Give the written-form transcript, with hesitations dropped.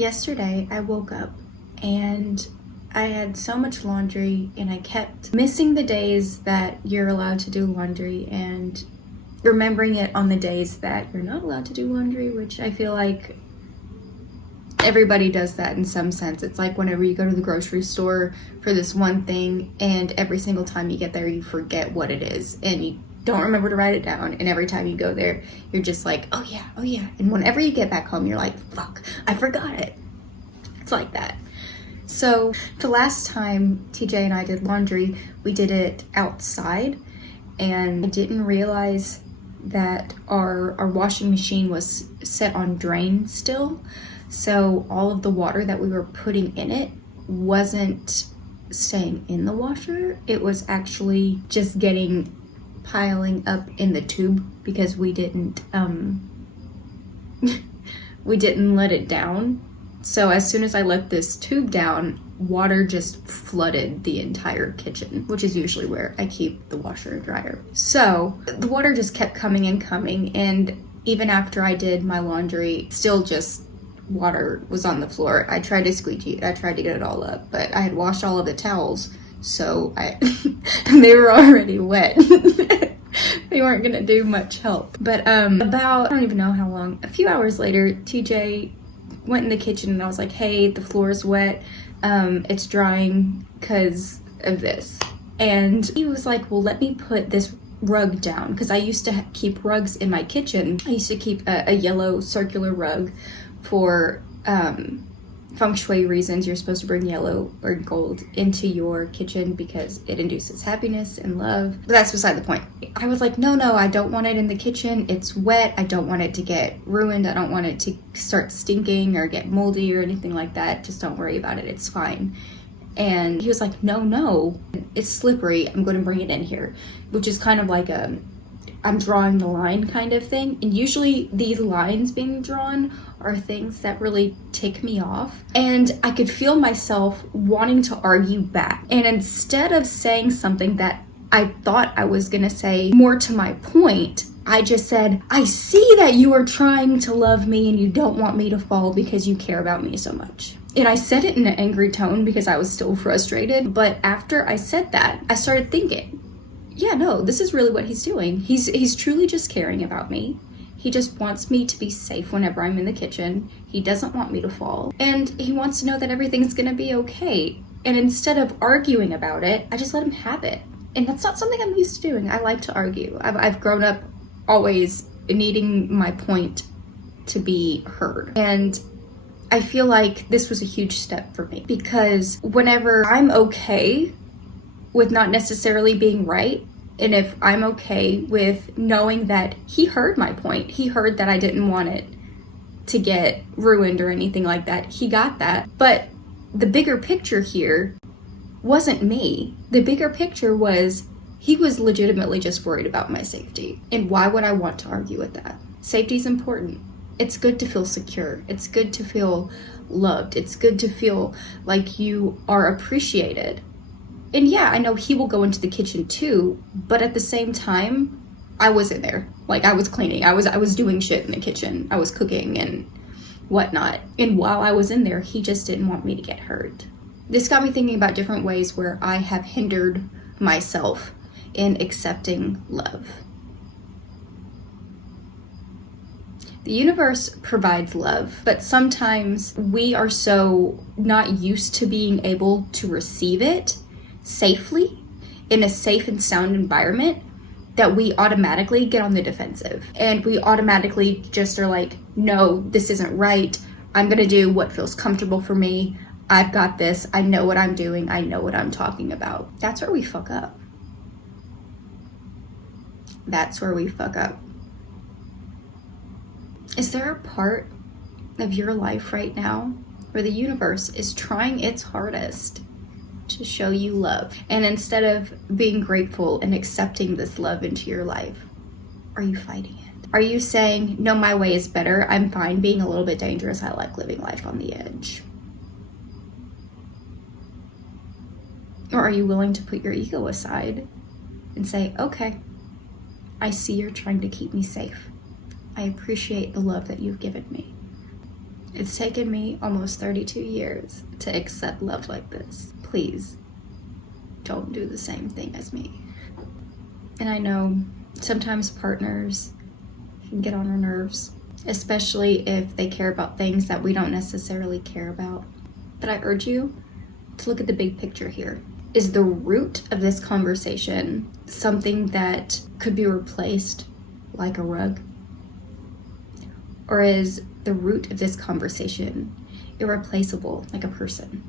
Yesterday, I woke up and I had so much laundry and I kept missing the days that you're allowed to do laundry and remembering it on the days that you're not allowed to do laundry, which I feel like everybody does that in some sense. It's like whenever you go to the grocery store for this one thing and every single time you get there, you forget what it is and you don't remember to write it down. And every time you go there, you're just like, oh yeah. And whenever you get back home, you're like, fuck, I forgot it. It's like that. So the last time TJ and I did laundry, we did it outside and I didn't realize that our washing machine was set on drain still. So all of the water that we were putting in it wasn't staying in the washer. It was actually just piling up in the tube because we didn't let it down. So as soon as I let this tube down, water just flooded the entire kitchen, which is usually where I keep the washer and dryer. So the water just kept coming and even after I did my laundry, still just water was on the floor. I tried to squeegee it, I tried to get it all up, but I had washed all of the towels, so they were already wet. They weren't gonna do much help. But about, I don't even know how long, a few hours later, TJ went in the kitchen and I was like, hey, the floor is wet. It's drying because of this. And he was like, well, let me put this rug down, because I used to keep rugs in my kitchen. I used to keep a yellow circular rug for feng shui reasons. You're supposed to bring yellow or gold into your kitchen because it induces happiness and love. But that's beside the point. I was like, no, I don't want it in the kitchen. It's wet. I don't want it to get ruined. I don't want it to start stinking or get moldy or anything like that. Just don't worry about it. It's fine. And he was like, no, it's slippery. I'm going to bring it in here, which is kind of like I'm drawing the line kind of thing. And usually these lines being drawn are things that really tick me off. And I could feel myself wanting to argue back. And instead of saying something that I thought I was gonna say more to my point, I just said, I see that you are trying to love me and you don't want me to fall because you care about me so much. And I said it in an angry tone because I was still frustrated. But after I said that, I started thinking, yeah, no, this is really what he's doing. He's truly just caring about me. He just wants me to be safe whenever I'm in the kitchen. He doesn't want me to fall. And he wants to know that everything's gonna be okay. And instead of arguing about it, I just let him have it. And that's not something I'm used to doing. I like to argue. I've grown up always needing my point to be heard. And I feel like this was a huge step for me, because whenever I'm okay with not necessarily being right, and if I'm okay with knowing that he heard my point, he heard that I didn't want it to get ruined or anything like that, he got that. But the bigger picture here wasn't me. The bigger picture was he was legitimately just worried about my safety. And why would I want to argue with that? Safety is important. It's good to feel secure. It's good to feel loved. It's good to feel like you are appreciated. And yeah, I know he will go into the kitchen too, but at the same time, I was in there. Like, I was cleaning. I was doing shit in the kitchen. I was cooking and whatnot. And while I was in there, he just didn't want me to get hurt. This got me thinking about different ways where I have hindered myself in accepting love. The universe provides love, but sometimes we are so not used to being able to receive it safely in a safe and sound environment that we automatically get on the defensive. And we automatically just are like, no, this isn't right. I'm gonna do what feels comfortable for me. I've got this. I know what I'm doing. I know what I'm talking about. That's where we fuck up. That's where we fuck up. Is there a part of your life right now where the universe is trying its hardest to show you love? And instead of being grateful and accepting this love into your life, are you fighting it? Are you saying, no, my way is better. I'm fine being a little bit dangerous. I like living life on the edge. Or are you willing to put your ego aside and say, okay, I see you're trying to keep me safe. I appreciate the love that you've given me. It's taken me almost 32 years to accept love like this. Please don't do the same thing as me. And I know sometimes partners can get on our nerves, especially if they care about things that we don't necessarily care about. But I urge you to look at the big picture here. Is the root of this conversation something that could be replaced like a rug? Or is the root of this conversation irreplaceable like a person?